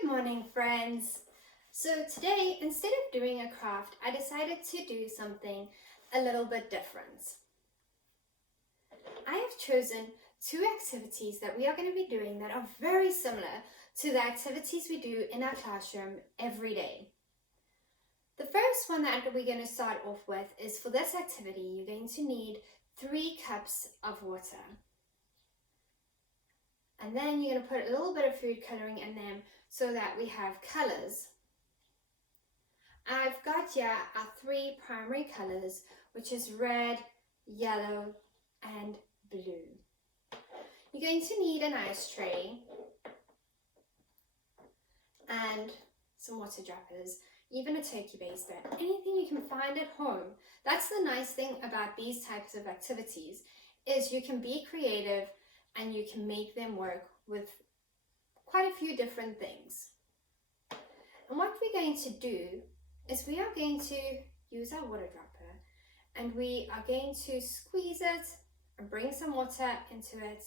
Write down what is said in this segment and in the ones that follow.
Good morning, friends. So today, instead of doing a craft, I decided to do something a little bit different. I have chosen two activities that we are going to be doing that are very similar to the activities we do in our classroom every day. The first one that we're going to start off with is, for this activity, you're going to need 3 cups of water. And then you're going to put a little bit of food coloring in them so that we have colors. I've got here our 3 primary colors, which is red, yellow, and blue. You're going to need an ice tray and some water droppers, even a turkey baster, anything you can find at home. That's the nice thing about these types of activities, is you can be creative and you can make them work with quite a few different things. And what we're going to do is we are going to use our water dropper and we are going to squeeze it and bring some water into it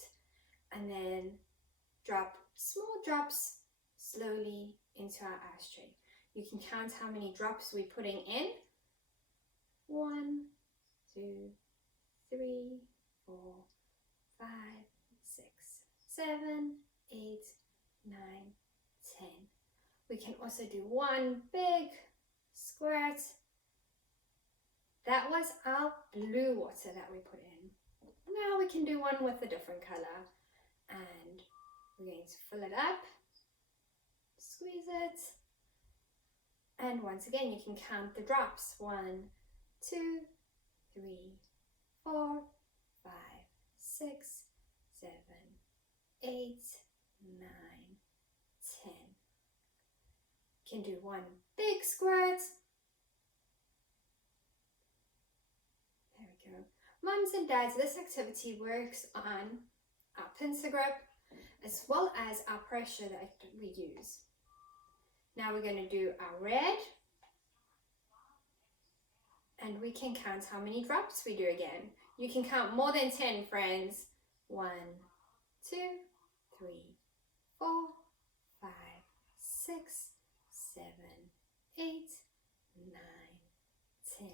and then drop small drops slowly into our ice tray. You can count how many drops we're putting in. 1, 2, 3, 4, 5, 6, 7, 8, 9, 10. We can also do one big squirt. That was our blue water that we put in. Now we can do one with a different color. And we're going to fill it up, squeeze it. And once again, you can count the drops. 1, 2, 3, 4, 5, 6, 7, 8, 9, 10. Can do one big squirt. There we go. Mums and dads, this activity works on our pincer grip as well as our pressure that we use. Now we're going to do our red, and we can count how many drops we do again. You can count more than 10, friends. 1, 2, 3, 4, 5, 6, 7, 8, 9, 10.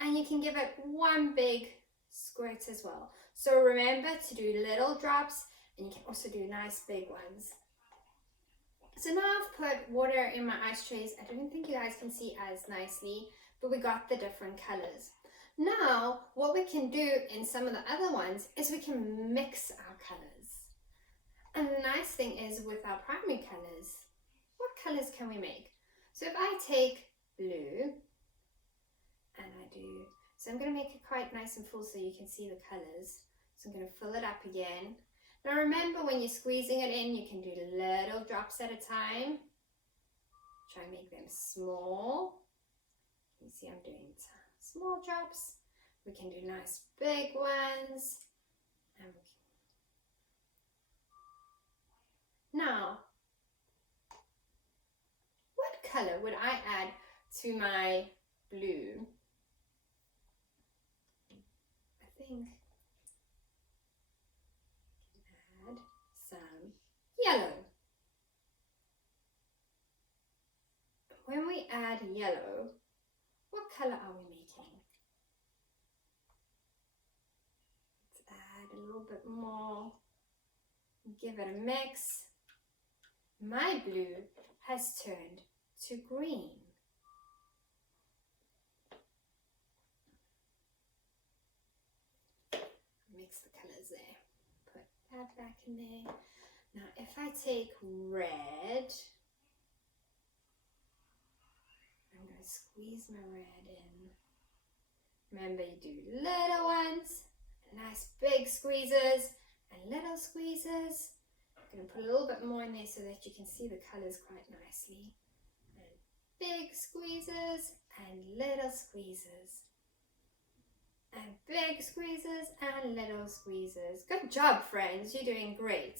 And you can give it one big squirt as well. So remember to do little drops, and you can also do nice big ones. So now I've put water in my ice trays. I don't think you guys can see as nicely, but we got the different colors. Now, what we can do in some of the other ones is we can mix our colors. And the nice thing is, with our primary colors, what colors can we make? So if I take blue and I do, so I'm going to make it quite nice and full so you can see the colors. So I'm going to fill it up again. Now remember, when you're squeezing it in, you can do little drops at a time. Try and make them small. You see I'm doing small drops. We can do nice big ones. And now, what color would I add to my blue? I think I can add some yellow. When we add yellow, what color are we making? Let's add a little bit more. Give it a mix. My blue has turned to green. Mix the colors there. Put that back in there. Now if I take red, I'm going to squeeze my red in. Remember, you do little ones, nice big squeezes, and little squeezes. I'm going to put a little bit more in there so that you can see the colors quite nicely. And big squeezes and little squeezes. And big squeezes and little squeezes. Good job, friends. You're doing great.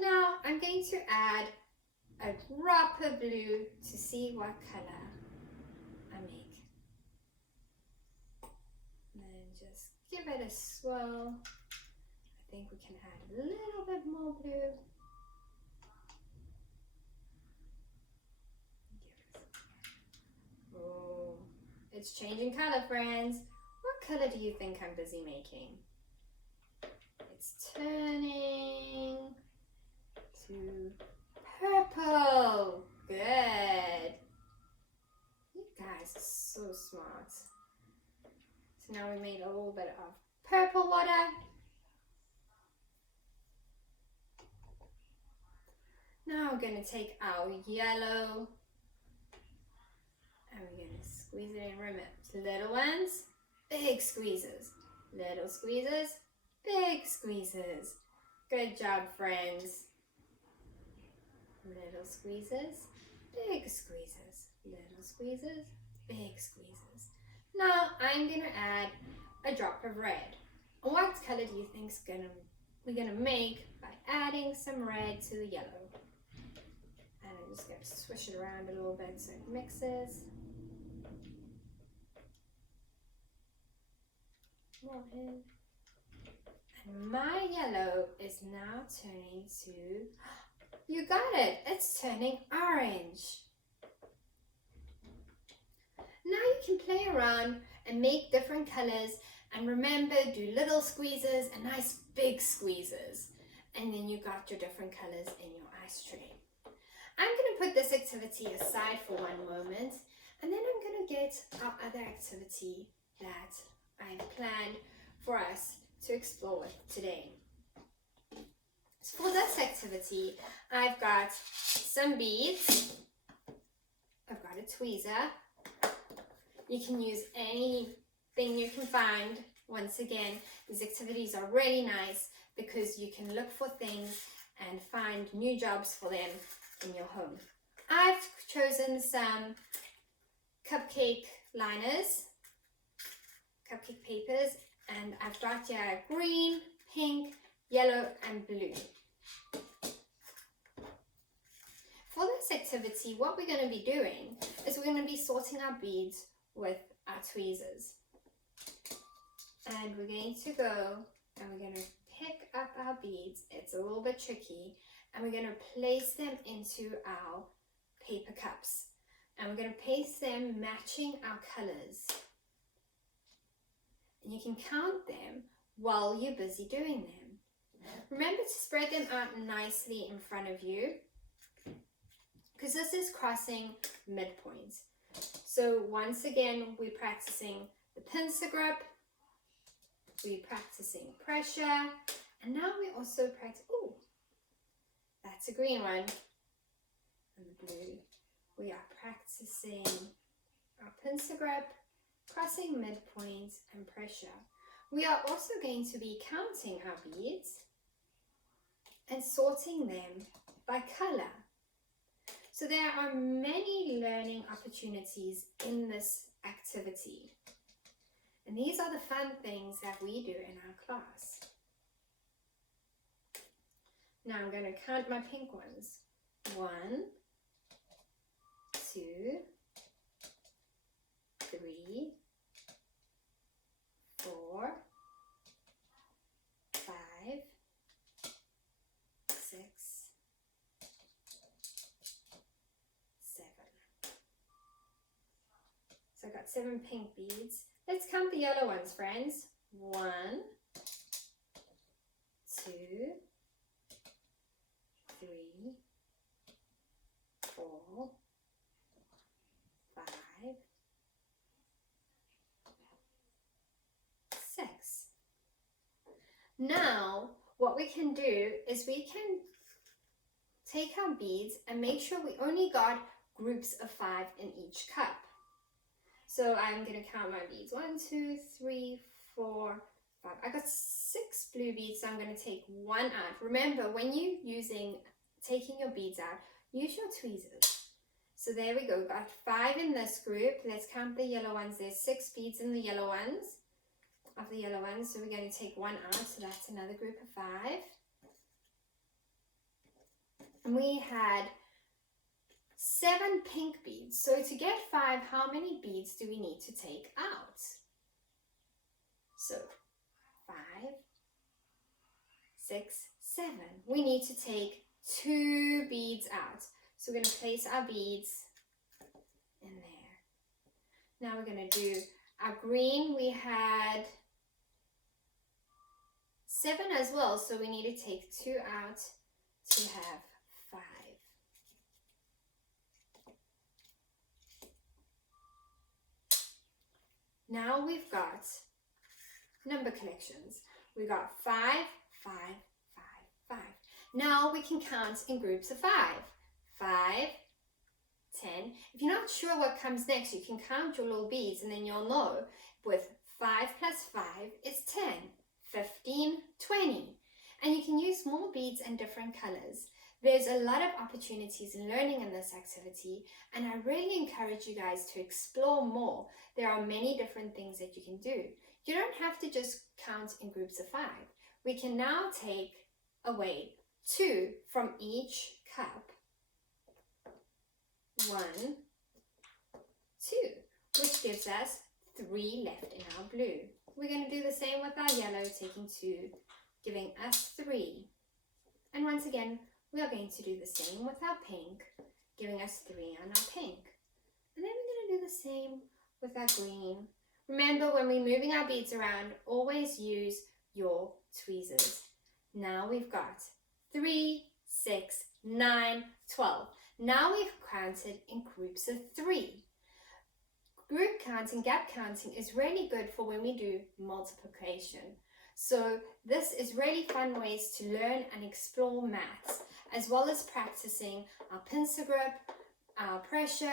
Now I'm going to add a drop of blue to see what color I make. And then just give it a swirl. I think we can add a little bit more blue. It's changing color, friends. What color do you think I'm busy making? It's turning to purple. Good. You guys are so smart. So now we made a little bit of purple water. Now we're going to take our yellow and we're going to squeeze it in. Remember, little ones, big squeezes. Little squeezes, big squeezes. Good job, friends. Little squeezes, big squeezes. Little squeezes, big squeezes. Now I'm going to add a drop of red. What color do you think we're going to make by adding some red to the yellow? And I'm just going to swish it around a little bit so it mixes. And my yellow is now turning to, you got it, it's turning orange. Now you can play around and make different colors, and remember, do little squeezes and nice big squeezes. And then you got your different colors in your ice tray. I'm going to put this activity aside for one moment, and then I'm going to get our other activity that I've planned for us to explore with today. So for this activity, I've got some beads, I've got a tweezer. You can use anything you can find. Once again, these activities are really nice because you can look for things and find new jobs for them in your home. I've chosen some cupcake liners, cupcake papers, and I've got here green, pink, yellow, and blue. For this activity, what we're going to be doing is we're going to be sorting our beads with our tweezers. And we're going to go and we're going to pick up our beads. It's a little bit tricky. And we're going to place them into our paper cups. And we're going to place them matching our colors. And you can count them while you're busy doing them. Remember to spread them out nicely in front of you, because this is crossing midpoints. So once again, we're practicing the pincer grip, we're practicing pressure, and now we also practice, oh, that's a green one, and the blue. We are practicing our pincer grip, crossing midpoints, and pressure. We are also going to be counting our beads and sorting them by color. So there are many learning opportunities in this activity. And these are the fun things that we do in our class. Now I'm going to count my pink ones. 1, 2, 3, 4, 5, 6, 7. So I got 7 pink beads. Let's count the yellow ones, friends. 1, 2, 3, 4, 5, 6. Now, what we can do is we can take our beads and make sure we only got groups of 5 in each cup. So I'm going to count my beads. 1, 2, 3, 4, 5. I got 6 blue beads, so I'm going to take 1 out. Remember, when you're taking your beads out, use your tweezers. So there we go. Got 5 in this group. Let's count the yellow ones. There's 6 beads in the yellow ones. So we're going to take 1 out. So that's another group of 5. And we had 7 pink beads. So to get 5, how many beads do we need to take out? So 5, 6, 7. We need to take 2 beads out. So we're going to place our beads in there. Now we're going to do our green. We had 7 as well, so we need to take 2 out to have 5. Now we've got number collections. We got 5, 5, 5, 5. Now we can count in groups of 5. 5, 10. If you're not sure what comes next, you can count your little beads and then you'll know with 5 plus 5 is 10, 15, 20. And you can use more beads and different colors. There's a lot of opportunities in learning in this activity, and I really encourage you guys to explore more. There are many different things that you can do. You don't have to just count in groups of 5. We can now take away 2 from each cup. 1, 2, which gives us 3 left in our blue. We're going to do the same with our yellow, taking 2, giving us 3. And once again, we are going to do the same with our pink, giving us 3 on our pink. And then we're going to do the same with our green. Remember, when we're moving our beads around, always use your tweezers. Now we've got 3, 6, 9, 12. Now we've counted in groups of 3. Group counting, gap counting is really good for when we do multiplication. So this is really fun ways to learn and explore maths, as well as practicing our pincer grip, our pressure,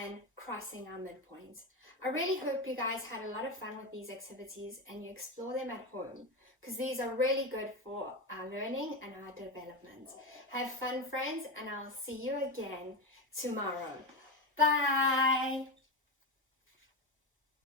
and crossing our midpoint. I really hope you guys had a lot of fun with these activities and you explore them at home, because these are really good for our learning and our development. Have fun, friends, and I'll see you again tomorrow. Bye!